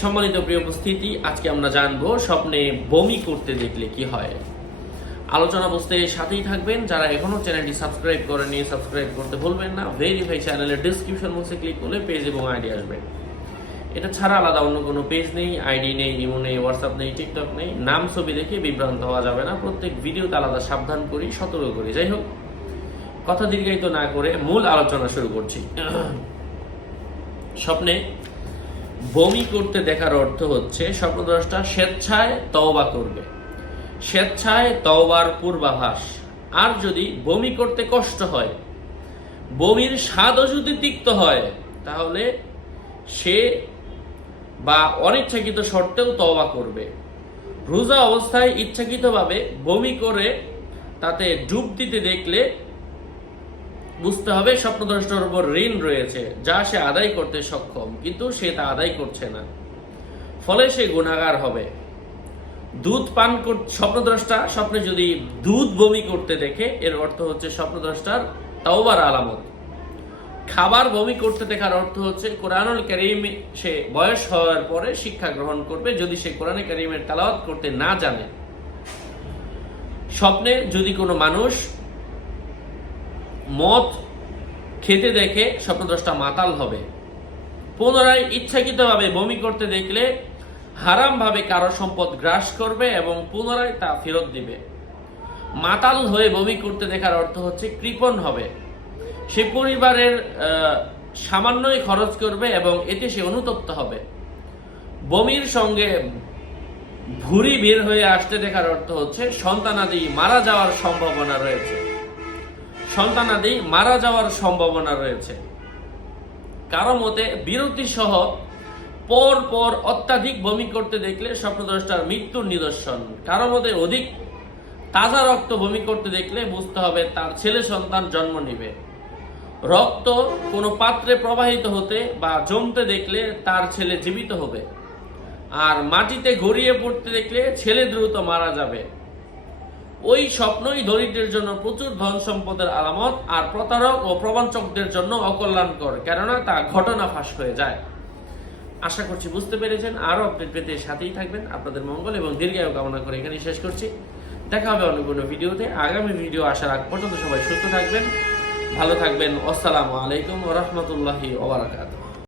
সম্মানিত প্রিয় উপস্থিতি, আজকে আমরা জানব স্বপ্নে বমি করতে দেখলে কি হয়। আলোচনা বুঝতে সাথেই থাকবেন। যারা এখনও চ্যানেলটি সাবস্ক্রাইব করেনি সাবস্ক্রাইব করতে ভুলবেন না। ভেরিফাই চ্যানেলের ডিসক্রিপশন বক্সে ক্লিক করলে পেজ এবং আইডি আসবে। এটা ছাড়া আলাদা অন্য কোনো পেজ নেই। আইডি নেই ইমো নেই হোয়াটসঅ্যাপ নেই টিকটক নেই। নাম, ছবি দেখে বিভ্রান্ত হওয়া যাবে না। প্রত্যেক ভিডিওতে আলাদা সাবধান করি, সতর্ক করি। যাই হোক, কথা দীর্ঘায়িত না করে মূল আলোচনা শুরু করছি। স্বপ্নে বমি করতে দেখার অর্থ হচ্ছে স্বপ্নদ্রষ্টা স্বেচ্ছায় তওবা করবে। স্বেচ্ছায় তওবার পূর্বাভাস। আর যদি বমি করতে কষ্ট হয়, বমির স্বাদও যদি তিক্ত হয়, তাহলে সে বা অনিচ্ছাকৃত শর্তেও তওবা করবে। রোজা অবস্থায় ইচ্ছাকৃতভাবে বমি করে তাতে ডুব দিতে দেখলে বুঝতে হবে স্বপ্নদ্রষ্টার উপর ঋণ রয়েছে, যা সে আদায় করতে সক্ষম, কিন্তু সে তা আদায় করছে না। ফলে সে গুণাগার হবে। দুধ পান স্বপ্নদ্রষ্টা স্বপ্নে যদি দুধ বমি করতে দেখে, এর অর্থ হচ্ছে স্বপ্নদ্রষ্টার তাওবার আলামত। খাবার বমি করতে দেখার অর্থ হচ্ছে কোরআনুল করিম সে বয়স হওয়ার পরে শিক্ষা গ্রহণ করবে, যদি সে কোরআনে করিমের তালাওয়াত করতে না জানে। স্বপ্নে যদি কোনো মানুষ মদ খেতে দেখে স্বপ্নদ্রষ্টা মাতাল হবে। পুনরায় ইচ্ছাকৃতভাবে বমি করতে দেখলে হারামভাবে কারও সম্পদ গ্রাস করবে এবং পুনরায় তা ফেরত দিবে। মাতাল হয়ে বমি করতে দেখার অর্থ হচ্ছে কৃপণ হবে। সে পরিবারের সামান্যই খরচ করবে এবং এতে সে অনুতপ্ত হবে। বমির সঙ্গে ভুরি বের হয়ে আসতে দেখার অর্থ হচ্ছে সন্তানাদি মারা যাওয়ার সম্ভাবনা রয়েছে। সন্তানাদি মারা যাওয়ার সম্ভাবনা রয়েছে। কারও মতে বিরতি সহ পর পর অত্যাধিক বমি করতে দেখলে স্বপ্নদ্রষ্টার মৃত্যুর নিদর্শন। কারও মতে অধিক তাজা রক্ত বমি করতে দেখলে বুঝতে হবে তার ছেলে সন্তান জন্ম নিবে। রক্ত কোনো পাত্রে প্রবাহিত হতে বা জমতে দেখলে তার ছেলে জীবিত হবে। আর মাটিতে গড়িয়ে পড়তে দেখলে ছেলে দ্রুত মারা যাবে। ওই স্বপ্নই দরিদ্রের জন্য প্রচুর ধন সম্পদের আলামত, আর প্রতারক ও প্রবঞ্চকদের জন্য অকল্যাণকর, কেননা তা ঘটনা ফাঁস হয়ে যায়। আশা করছি বুঝতে পেরেছেন, আরও আপডেট পেতে সাথেই থাকবেন। আপনাদের মঙ্গল এবং দীর্ঘায়ু কামনা করে এখানেই শেষ করছি। দেখা হবে অন্য কোনো ভিডিওতে। আগামী ভিডিও আসার আগ পর্যন্ত সবাই সুস্থ থাকবেন, ভালো থাকবেন। আসসালামু আলাইকুম রহমতুল্লাহি ওবরাকাতুহ